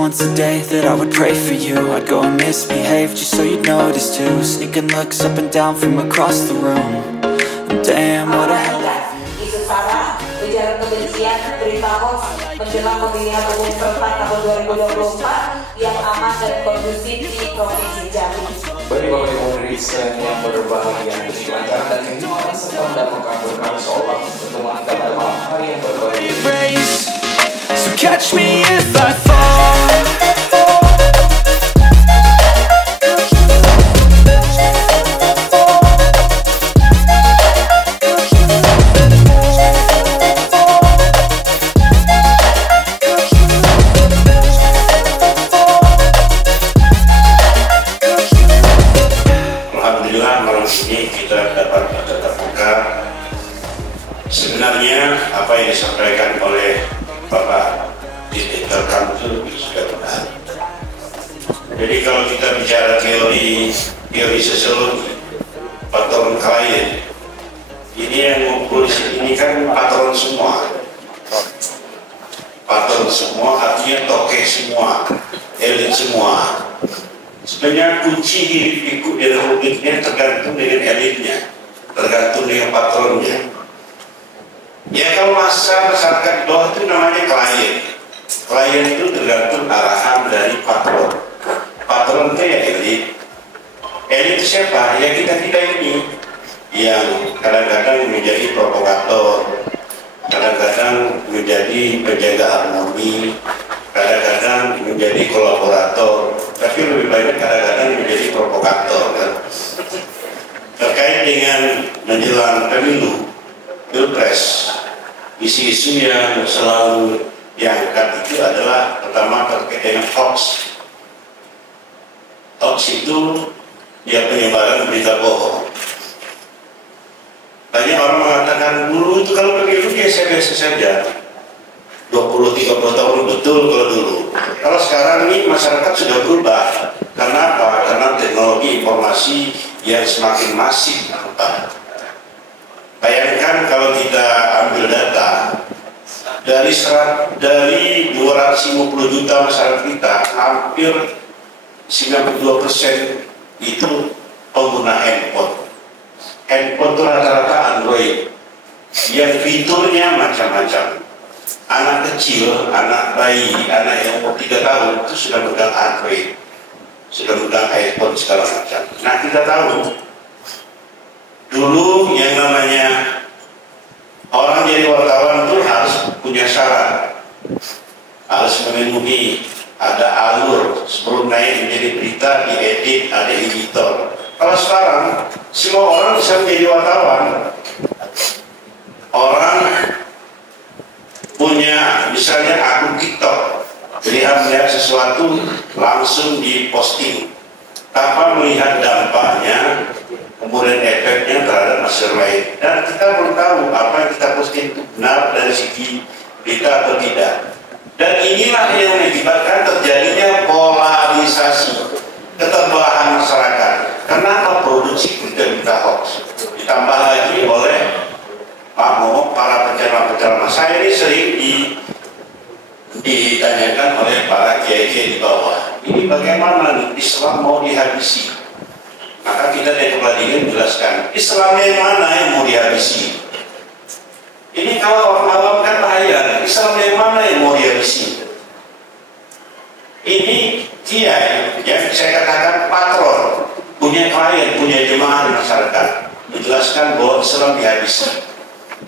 once a day that I would pray for you. I'd go and misbehave just so you'd notice too. Sneaking looks up and down from across the room. And damn, what a hell of a view. Isu sara, ujaran kebencian, berita hoax menjelang pemilihan umum serentak tahun 2024 yang aman dan kondusif di Provinsi Jambi. Bagi Bapak Ibu Kristen yang berbahagia, kelancaran dan kehidupan serta mendapatkan berkah seolah pertemuan kita pada malam hari yang berbahagia. So catch me if I fall. Alhamdulillah malam ini kita dapat tetap buka. Sebenarnya apa yang disampaikan oleh Bapak Direktur Kampus sudah benar. Jadi kalau kita bicara teori sosiologi, patron klien, ini yang ngumpul di sini kan patron semua. Patron semua artinya toke semua, elit semua. Sebenarnya kunci hidup pikuk di republiknya tergantung dengan elitnya, tergantung dengan patronnya. Ya kalau masyarakat di bawah itu namanya klien. Klien itu tergantung arahan dari patron. Patron itu ya elit. Elit itu siapa? Ya kita ini yang kadang-kadang menjadi provokator, kadang-kadang menjadi penjaga harmoni, kadang-kadang menjadi kolaborator, tapi lebih banyak kadang-kadang menjadi provokator kan? Terkait dengan menjelang pemilu Pilpres, isu-isu yang selalu diangkat itu adalah pertama terkait dengan hoax. Hoax itu dia penyebaran berita bohong. Banyak orang mengatakan dulu itu kalau pemilu biasa-biasa saja. 20-30 tahun betul kalau dulu. Kalau sekarang ini masyarakat sudah berubah. Karena apa? Karena teknologi informasi yang semakin masif. Bayangkan kalau kita ambil data dari 250 juta masyarakat kita, hampir 92% itu pengguna handphone. Handphone itu rata-rata Android yang fiturnya macam-macam. Anak kecil, anak bayi, anak yang umur 3 tahun itu sudah megang Android, sudah megang iPhone segala macam. Nah kita tahu dulu yang namanya orang jadi wartawan itu harus punya syarat, harus memenuhi ada alur sebelum naik menjadi berita, diedit, ada editor. Kalau sekarang semua orang bisa menjadi wartawan. Orang punya misalnya akun TikTok, melihat sesuatu langsung diposting tanpa melihat dampaknya, kemudian efeknya terhadap masyarakat lain. Dan kita belum tahu apa yang kita posting itu benar dari segi berita atau tidak. Dan inilah yang mengakibatkan terjadinya polarisasi, keterbelahan masyarakat. Kenapa produksi berita hoax? Ditambah lagi oleh para penceramah-penceramah. Saya ini sering ditanyakan oleh para kiai-kiai di bawah. Ini bagaimana nih Islam mau dihabisi? Maka kita dari Kepala menjelaskan Islam yang mana yang mau dihabisi? Ini kalau orang awam kan bahaya. Islam yang mana yang mau dihabisi? Ini kiai yang saya katakan patron, punya klien, punya jemaah di masyarakat, menjelaskan bahwa Islam dihabisi.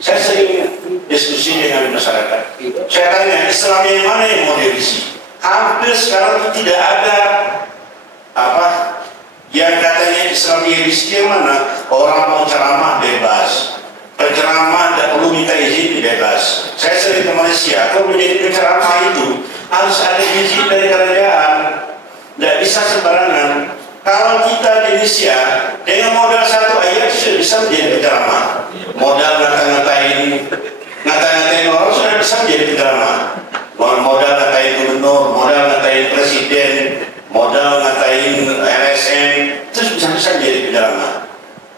Saya sering diskusi dengan masyarakat. Saya tanya, Islam yang mana yang mau dihabisi? Hampir sekarang tidak ada yang katanya Islam dihabisi yang mana? Orang mau ceramah bebas, penceramah tidak perlu minta izin bebas. Saya sering ke Malaysia, kalau menjadi penceramah itu harus ada izin dari kerajaan, tidak bisa sembarangan. Kalau kita di Indonesia dengan modal satu ayat sudah bisa menjadi penceramah. Modal ngatain orang sudah bisa menjadi penceramah. Modal ngatain gubernur, modal ngatain presiden, modal ngatain LSM, itu bisa menjadi penceramah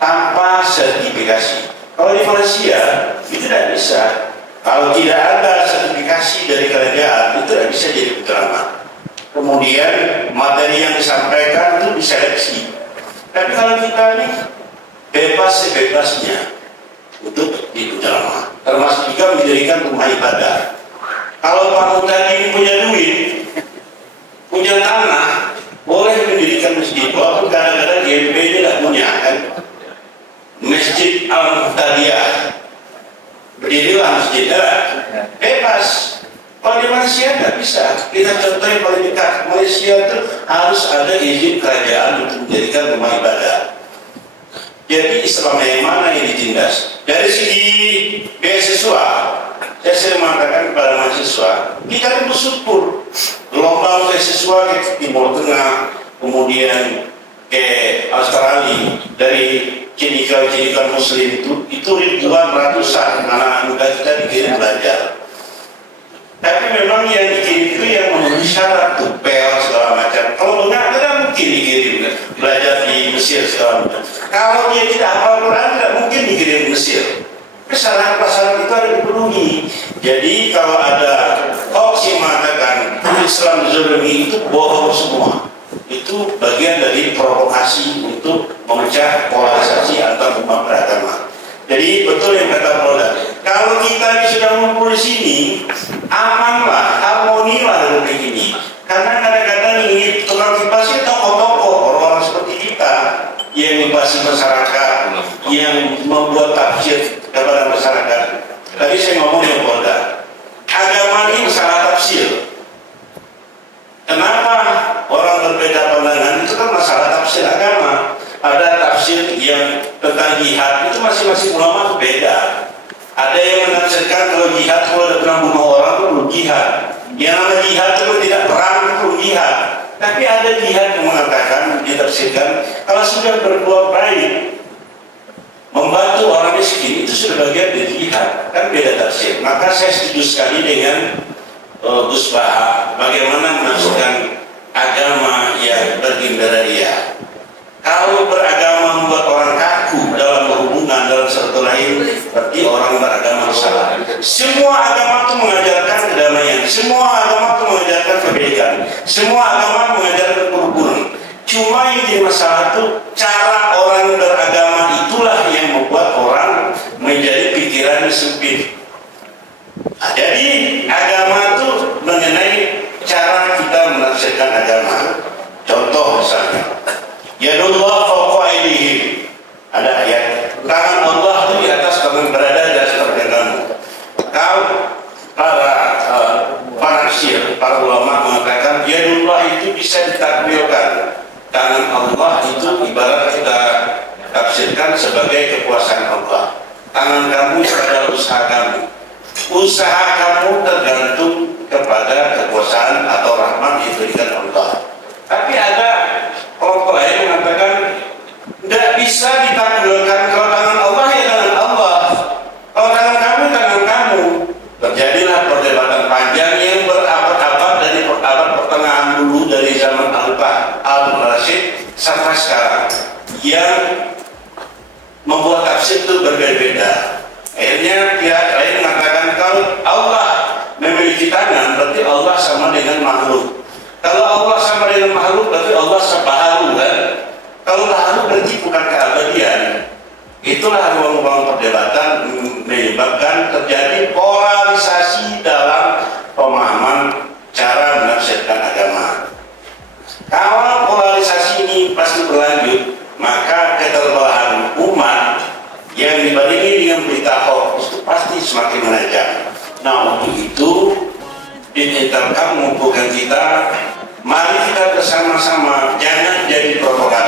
tanpa sertifikasi. Kalau di Malaysia itu tidak bisa. Kalau tidak ada sertifikasi dari kerajaan itu tidak bisa jadi penceramah. kemudian materi yang disampaikan itu diseleksi. Tapi kalau kita ini bebas sebebasnya untuk dipenjara, termasuk juga mendirikan rumah ibadah. Kalau Pak Mutadi ini punya duit, punya tanah, boleh mendirikan masjid. Walaupun kadang-kadang GMP ini tidak punya kan. Masjid Al-Muhtadiyah, berdirilah masjidnya, bebas. Kalau di Malaysia tidak bisa. Kita contoh yang paling dekat, Malaysia itu harus ada izin kerajaan untuk mendirikan rumah ibadah. Jadi Islam yang mana yang ditindas? Dari segi beasiswa, saya sering mengatakan kepada mahasiswa, kita harus bersyukur. Gelombang beasiswa ke Timur Tengah, kemudian ke Australia, dari cidikan Muslim itu ribuan ratusan anak muda kita dikirim belajar. Tapi memang yang dikirim itu yang memenuhi syarat tuh, pel segala macam. Kalau benar tidak mungkin dikirim belajar di Mesir segala macam. Kalau dia tidak hafal Quran tidak mungkin dikirim ke Mesir. Kesalahan-kesalahan itu harus dipenuhi. Jadi kalau ada hoax yang mengatakan Islam zalimi itu bohong semua. Itu bagian dari provokasi untuk memecah polarisasi antar umat beragama. Jadi betul yang kata Polda, kalau kita sudah ngumpul di sini, amanlah, harmonilah republik ini. Karena kadang-kadang ini tukang kipasnya tokoh-tokoh, orang-orang seperti kita yang mengibasi masyarakat, yang membuat tafsir kepada masyarakat. Tadi saya ngomong ya Polda, agama ini salah tafsir. Kenapa orang berbeda pandangan? Itu kan masalah tafsir agama. Ada tafsir yang tentang jihad, itu masing-masing ulama itu beda. Ada yang menafsirkan kalau jihad, kalau ada perang bunuh orang itu belum jihad. Yang namanya jihad itu tidak perang, itu belum jihad. Tapi ada jihad yang mengatakan, ditafsirkan, kalau sudah berbuat baik, membantu orang miskin, itu sudah bagian dari jihad. Kan beda tafsir. Maka saya setuju sekali dengan Gus Baha, bagaimana menafsirkan agama yang berindaraya. Kalau beragama membuat orang kaku dalam berhubungan, dalam silaturahim, berarti orang beragama salah. Semua agama itu mengajarkan kedamaian, semua agama itu mengajarkan kebaikan, semua agama mengajarkan kerukunan. Cuma yang jadi masalah itu cara orang beragama itulah yang membuat orang menjadi pikiran sempit. Nah, jadi agama itu mengenai cara kita menafsirkan agama. Contoh misalnya, Yadullah fawqa aydihim. Ada ayat, tangan Allah itu di atas tangan berada di atas tangan kamu. Kau para syir, para ulama mengatakan Yadullah itu bisa ditakwilkan. Tangan Allah itu ibarat kita tafsirkan sebagai kekuasaan Allah. Tangan kamu adalah usaha kamu. Usaha kamu tergantung kepada kekuasaan atau rahmat yang diberikan Allah. Tapi ada kelompok lain mengatakan tidak bisa ditakwilkan. Kalau tangan Allah ya tangan Allah, kalau tangan kamu. Terjadilah perdebatan panjang yang berabad-abad dari abad pertengahan dulu, dari zaman Al-Rashid sampai sekarang, yang membuat tafsir itu berbeda-beda. Akhirnya pihak lain mengatakan kalau Allah memiliki tangan berarti Allah sama dengan makhluk. Kalau Allah sama dengan makhluk berarti Allah sebaharu kan? Kalau baharu berarti bukan keabadian. Itulah ruang-ruang perdebatan menyebabkan terjadi polarisasi dalam pemahaman cara menafsirkan agama. Kalau polarisasi ini pasti berlanjut, maka keterbelahan umat yang dibarengi dengan berita hoax itu pasti semakin menajam. Nah, untuk itu dimintakan mengumpulkan kita, mari kita bersama-sama, jangan jadi provokasi.